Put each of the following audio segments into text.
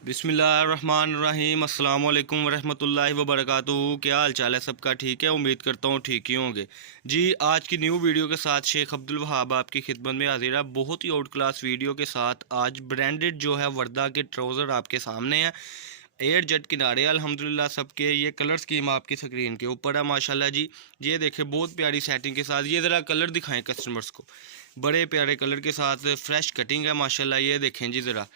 बिस्मिल्लाहिर्रहमानिर्रहीम अस्सलाम वालेकुम वरहमतुल्लाहि वबरकातुहू। क्या हाल चाल है सबका? ठीक है, उम्मीद करता हूँ ठीक ही होंगे जी। आज की न्यू वीडियो के साथ शेख अब्दुल वहाब आपकी खिदमत में हाजिर है, बहुत ही आउट क्लास वीडियो के साथ। आज ब्रांडेड जो है वर्दा के ट्राउज़र आपके सामने हैं, एयर जेट किनारे अल्हम्दुलिल्लाह सबके। ये कलर स्कीम आपकी स्क्रीन के ऊपर है माशाल्लाह जी। ये देखें बहुत प्यारी सेटिंग के साथ। ये ज़रा कलर दिखाएं कस्टमर्स को, बड़े प्यारे कलर के साथ फ्रेश कटिंग है माशाल्लाह। ये देखें जी, ज़रा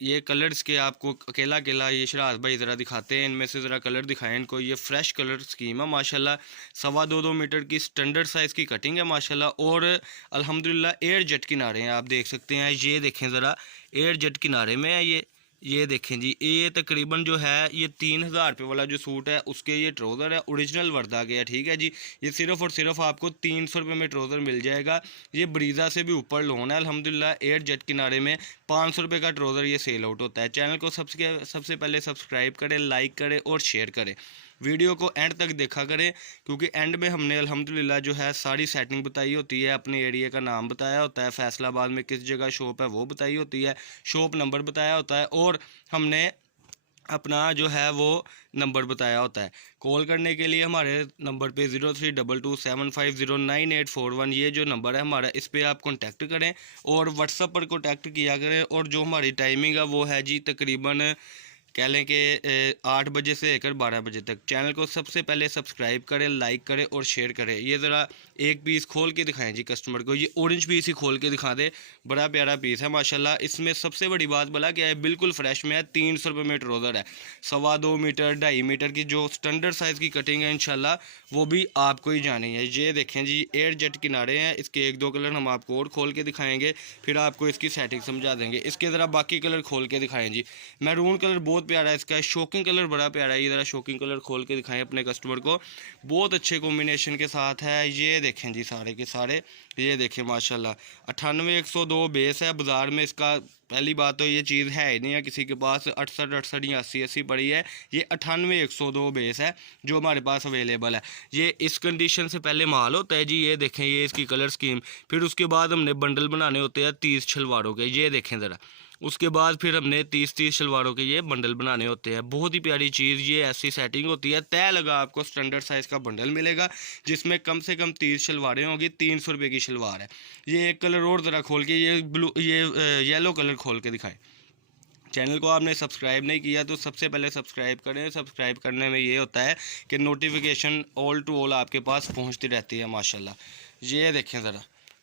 ये कलर्स के आपको अकेला अकेला ये शराज भाई ज़रा दिखाते हैं, इनमें से ज़रा कलर दिखाएं इनको। ये फ्रेश कलर स्कीम है माशाल्लाह। 2.25 मीटर की स्टैंडर्ड साइज़ की कटिंग है माशाल्लाह। और अल्हम्दुलिल्लाह एयर जेट किनारे हैं, आप देख सकते हैं। ये देखें ज़रा, एयर जेट किनारे में है ये देखें जी। ये तकरीबन जो है ये 3,000 रुपये वाला जो सूट है उसके ये ट्राउज़र है, ओरिजिनल वर्दा के है, ठीक है जी। ये सिर्फ़ और सिर्फ आपको 300 रुपये में ट्राउज़र मिल जाएगा। ये ब्रीज़ा से भी ऊपर लोन है अल्हम्दुलिल्लाह। एयर जेट किनारे में 500 रुपये का ट्राउज़र ये सेल आउट होता है। चैनल को सबसे पहले सब्सक्राइब करें, लाइक करें और शेयर करें। वीडियो को एंड तक देखा करें, क्योंकि एंड में हमने अल्हम्दुलिल्लाह जो है सारी सेटिंग बताई होती है, अपने एरिया का नाम बताया होता है, फैसलाबाद में किस जगह शॉप है वो बताई होती है, शॉप नंबर बताया होता है, और हमने अपना जो है वो नंबर बताया होता है। कॉल करने के लिए हमारे नंबर पे 0322750981 ये जो नंबर है हमारा, इस पर आप कॉन्टैक्ट करें और व्हाट्सअप पर कॉन्टैक्ट किया करें। और जो हमारी टाइमिंग है वो है जी तकरीबन कह लें कि 8 बजे से लेकर 12 बजे तक। चैनल को सबसे पहले सब्सक्राइब करें, लाइक करें और शेयर करें। ये ज़रा एक पीस खोल के दिखाएं जी कस्टमर को। ये ऑरेंज पीस ही खोल के दिखा दे, बड़ा प्यारा पीस है माशाल्लाह। इसमें सबसे बड़ी बात बोला क्या है, बिल्कुल फ्रेश में है। 300 रुपये में ट्राउज़र है। 2.25 मीटर 2.5 मीटर की जो स्टैंडर्ड साइज़ की कटिंग है इंशाल्लाह वो भी आपको ही जानी है। ये देखें जी, एयर जेट किनारे हैं। इसके 1-2 कलर हम आपको और खोल के दिखाएंगे, फिर आपको इसकी सेटिंग समझा देंगे। इसके ज़रा बाकी कलर खोल के दिखाएं जी। मैरून कलर बहुत प्यारा है इसका, शॉकिंग कलर बड़ा प्यारा है। ये ज़रा शॉकिंग कलर खोल के दिखाएं अपने कस्टमर को, बहुत अच्छे कॉम्बिनेशन के साथ है। ये देखें जी सारे के सारे, ये देखें माशाल्लाह। 98-102 बेस है। बाज़ार में इसका पहली बात तो ये चीज़ है ही नहीं है किसी के पास। 68 या 80 पड़ी है। ये 98-102 बेस है जो हमारे पास अवेलेबल है। ये इस कंडीशन से पहले माल होता है जी। ये देखें, ये इसकी कलर स्कीम। फिर उसके बाद हमने बंडल बनाने होते हैं 30 शलवारों के। ये देखें ज़रा, उसके बाद फिर हमने 30 शलवारों के ये बंडल बनाने होते हैं। बहुत ही प्यारी चीज़, ये ऐसी सेटिंग होती है। तय लगा आपको स्टैंडर्ड साइज़ का बंडल मिलेगा जिसमें कम से कम 30 शलवारें होंगी। 300 रुपये की शलवार है। ये एक कलर और ज़रा खोल के, ये ब्लू, ये येलो कलर खोल के दिखाएं। चैनल को आपने सब्सक्राइब नहीं किया तो सबसे पहले सब्सक्राइब करें। सब्सक्राइब करने में ये होता है कि नोटिफिकेशन ऑल टू ऑल आपके पास पहुंचती रहती है माशाल्लाह। ये देखें ज़रा,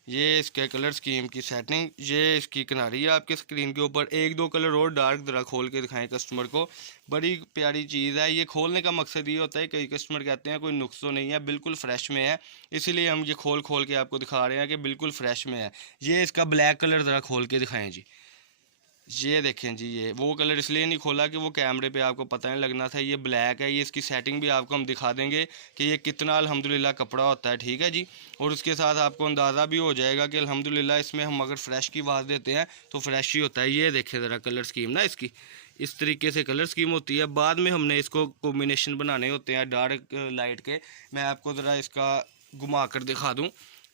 ये इसके कलर स्कीम की सेटिंग, ये इसकी किनारी है आपके स्क्रीन के ऊपर। 1-2 कलर और डार्क ज़रा खोल के दिखाएं कस्टमर को। बड़ी प्यारी चीज़ है। ये खोलने का मकसद ये होता है, कई कस्टमर कहते हैं कोई नुक्स तो नहीं है, बिल्कुल फ्रेश में है, इसीलिए हम ये खोल खोल के आपको दिखा रहे हैं कि बिल्कुल फ्रेश में है। ये इसका ब्लैक कलर ज़रा खोल के दिखाएँ जी। ये देखें जी, ये वो कलर इसलिए नहीं खोला कि वो कैमरे पे आपको पता नहीं लगना था। ये ब्लैक है। ये इसकी सेटिंग भी आपको हम दिखा देंगे कि ये कितना अल्हम्दुलिल्लाह कपड़ा होता है, ठीक है जी। और उसके साथ आपको अंदाज़ा भी हो जाएगा कि अल्हम्दुलिल्लाह इसमें हम अगर फ्रेश की आवाज़ देते हैं तो फ्रेश ही होता है। ये देखें ज़रा कलर स्कीम ना इसकी, इस तरीके से कलर स्कीम होती है। बाद में हमने इसको कॉम्बिनेशन बनाने होते हैं डार्क लाइट के। मैं आपको ज़रा इसका घुमा कर दिखा दूँ।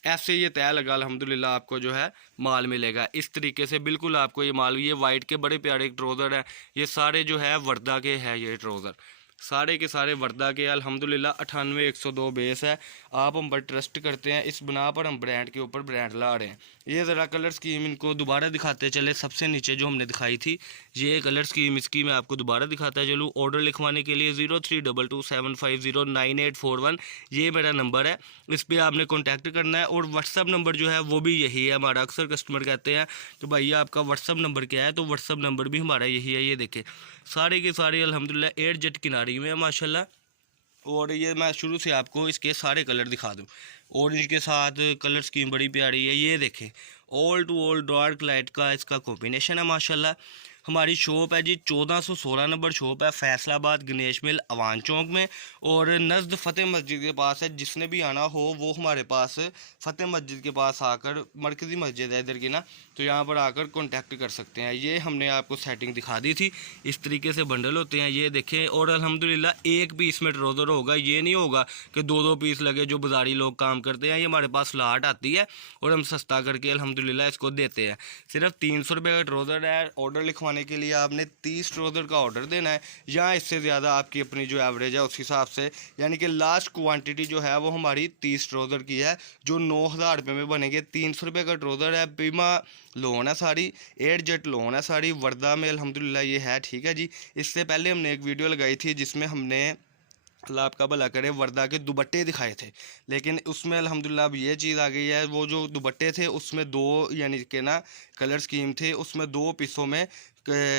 ऐसे ये तय लगा अल्हम्दुलिल्लाह आपको जो है माल मिलेगा इस तरीके से। बिल्कुल आपको ये माल, ये वाइट के बड़े प्यारे ट्राउज़र हैं। ये सारे जो है वर्दा के हैं। ये ट्राउज़र सारे के सारे वर्दा के अल्हम्दुलिल्लाह। 98-102 बेस है। आप हम पर ट्रस्ट करते हैं, इस बना पर हम ब्रांड के ऊपर ब्रांड ला रहे हैं। ये ज़रा कलर स्कीम इनको दोबारा दिखाते चले। सबसे नीचे जो हमने दिखाई थी ये कलर स्कीम, इसकी मैं आपको दोबारा दिखाता चलूँ। ऑर्डर लिखवाने के लिए 032275098141 ये मेरा नंबर है, इस पर आपने कॉन्टैक्ट करना है। और व्हाट्सअप नंबर जो है वो भी यही है हमारा। अक्सर कस्टमर कहते हैं कि भैया आपका व्हाट्सअप नंबर क्या है, तो व्हाट्सअप नंबर भी हमारा यही है। ये देखें सारे के सारे अल्हम्दुलिल्लाह एयर जेट किनारी में है माशाल्लाह। और ये मैं शुरू से आपको इसके सारे कलर दिखा दूँ। ऑरेंज के साथ कलर स्कीम बड़ी प्यारी है। ये देखें all to all dark light का इसका कॉम्बिनेशन है माशाल्लाह। हमारी शॉप है जी 1416 नंबर शॉप है, फैसलाबाद गणेश मिल अवान चौक में, और नज़द फ़तेह मस्जिद के पास है। जिसने भी आना हो वो हमारे पास फ़तेह मस्जिद के पास आकर, मरकज़ी मस्जिद है इधर की ना, तो यहाँ पर आकर कांटेक्ट कर सकते हैं। ये हमने आपको सेटिंग दिखा दी थी। इस तरीके से बंडल होते हैं ये देखें। और अल्हम्दुलिल्लाह एक पीस में ट्राउज़र होगा, ये नहीं होगा कि 2-2 पीस लगे जो बाज़ारी लोग काम करते हैं। ये हमारे पास लाट आती है और हम सस्ता करके अल्हम्दुलिल्लाह इसको देते हैं। सिर्फ 300 रुपये का ट्राउज़र है। ऑर्डर लिखवाने लिखवाने के लिए आपने 30 ट्राउज़र का ऑर्डर देना है, या इससे ज़्यादा आपकी अपनी जो एवरेज है उस हिसाब से। यानी कि लास्ट क्वांटिटी जो है वो हमारी 30 ट्राउज़र की है, जो 9,000 रुपये में बनेंगे। 300 रुपये का ट्राउज़र है, बीमा लोन है सारी, एयर जेट लोन है सारी, वर्दा में अल्हम्दुलिल्लाह ये है, ठीक है जी। इससे पहले हमने एक वीडियो लगाई थी जिसमें हमने, अल्लाह आपका भला करे, वर्दा के दुपट्टे दिखाए थे, लेकिन उसमें अल्हम्दुलिल्लाह अब ये चीज़ आ गई है, वो जो दुपट्टे थे उसमें 2 यानी कि ना कलर स्कीम थे, उसमें 2 पीसों में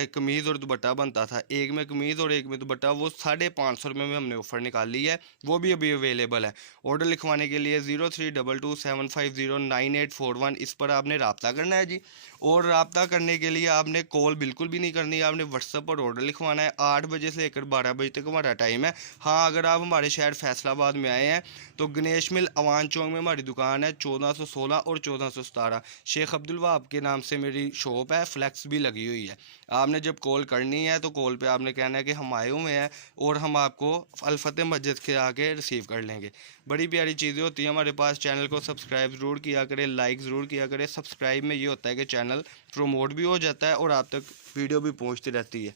कमीज़ और दुपट्टा बनता था, एक में कमीज़ और एक में दुपट्टा। वो 550 रुपये में हमने ऑफ़र निकाल ली है, वो भी अभी अवेलेबल है। ऑर्डर लिखवाने के लिए 032275098841 इस पर आपने रब्ता करना है जी। और रब्ता करने के लिए आपने कॉल बिल्कुल भी नहीं करनी, आपने व्हाट्सएप पर ऑर्डर लिखवाना है। 8 बजे से लेकर 12 बजे तक हमारा टाइम है। हाँ, अगर आप हमारे शहर फैसलाबाद में आए हैं तो गणेश मिल अवान चौक में हमारी दुकान है, 1416 और 1417 शेख अब्दुल वहाब के नाम से मेरी शॉप है, फ्लैक्स भी लगी हुई है। आपने जब कॉल करनी है तो कॉल पे आपने कहना है कि हम आए हुए हैं, और हम आपको अल-फतेह मस्जिद के आके रिसीव कर लेंगे। बड़ी प्यारी चीज़ें होती हैं हमारे पास। चैनल को सब्सक्राइब ज़रूर किया करें, लाइक ज़रूर किया करें। सब्सक्राइब में ये होता है कि चैनल प्रमोट भी हो जाता है और आप तक वीडियो भी पहुँचती रहती है।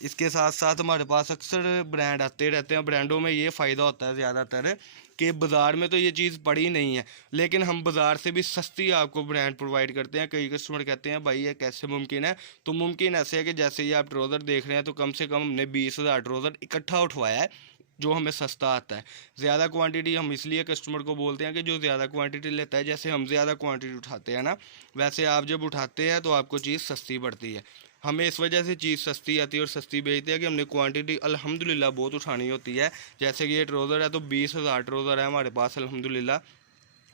इसके साथ साथ हमारे पास अक्सर ब्रांड आते रहते हैं। ब्रांडों में ये फ़ायदा होता है ज़्यादातर कि बाज़ार में तो ये चीज़ पड़ी नहीं है, लेकिन हम बाज़ार से भी सस्ती आपको ब्रांड प्रोवाइड करते हैं। कई कस्टमर कहते हैं भाई ये कैसे मुमकिन है, तो मुमकिन ऐसे है कि जैसे ये आप ट्राउज़र देख रहे हैं तो कम से कम हमने 20,000 ट्राउज़र इकट्ठा उठवाया है, जो हमें सस्ता आता है। ज़्यादा क्वांटिटी हम इसलिए कस्टमर को बोलते हैं कि जो ज़्यादा क्वांटिटी लेता है, जैसे हम ज़्यादा क्वांटिटी उठाते हैं ना, वैसे आप जब उठाते हैं तो आपको चीज़ सस्ती पड़ती है। हमें इस वजह से चीज़ सस्ती आती है और सस्ती बेचते हैं कि हमने क्वांटिटी अल्हम्दुलिल्लाह बहुत उठानी होती है। जैसे कि ये ट्राउज़र है तो 20,000 ट्राउज़र है हमारे पास अल्हम्दुलिल्लाह।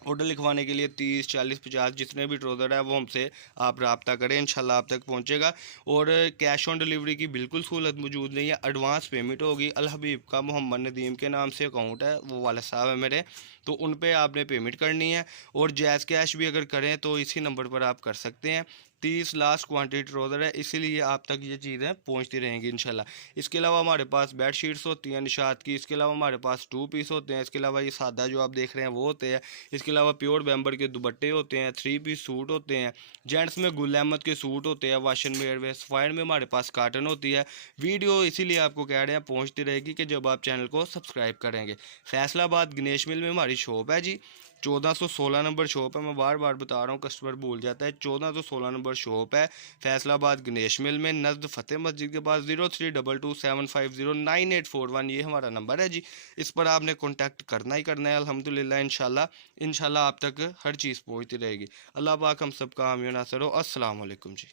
ऑर्डर लिखवाने के लिए 30, 40, 50 जितने भी ट्राउज़र है वो हमसे आप रब्ता करें, इंशाल्लाह आप तक पहुंचेगा। और कैश ऑन डिलीवरी की बिल्कुल सहूलत मौजूद नहीं है, एडवांस पेमेंट होगी। अल हबीब का मोहम्मद नदीम के नाम से अकाउंट है, वो वाला साहब है मेरे, तो उन पे आपने पेमेंट करनी है। और जैज़ कैश भी अगर करें तो इसी नंबर पर आप कर सकते हैं। 30 लास्ट क्वांटिटी ट्राउज़र है, इसीलिए आप तक ये चीज़ें पहुंचती रहेंगी इंशाल्लाह। इसके अलावा हमारे पास बेड शीट्स होती हैं निशात की, इसके अलावा हमारे पास 2 पीस होते हैं, इसके अलावा ये सादा जो आप देख रहे हैं वो होते हैं, इसके अलावा प्योर बैम्बर के दुपट्टे होते हैं, 3 पीस सूट होते हैं, जेंट्स में गुल अहमद के सूट होते हैं, वाशन वेयर में, सफ़ायर में हमारे पास काटन होती है। वीडियो इसीलिए आपको कह रहे हैं पहुँचती रहेगी कि जब आप चैनल को सब्सक्राइब करेंगे। फैसलाबाद गणेश मिल में हमारी शॉप है जी, 1416 नंबर शॉप है। मैं बार बार बता रहा हूँ, कस्टमर भूल जाता है। 1416 नंबर शॉप है फैसलाबाद गणेश मिल में, नज़द फ़तेह मस्जिद के पास। 032275098841 ये हमारा नंबर है जी। इस पर आपने कॉन्टैक्ट करना ही करना है अल्हम्दुलिल्लाह। इंशाल्लाह आप तक हर चीज़ पहुँचती रहेगी। अल्लाह पाक हम सब का हामी नासर हो। अस्सलाम वालेकुम जी।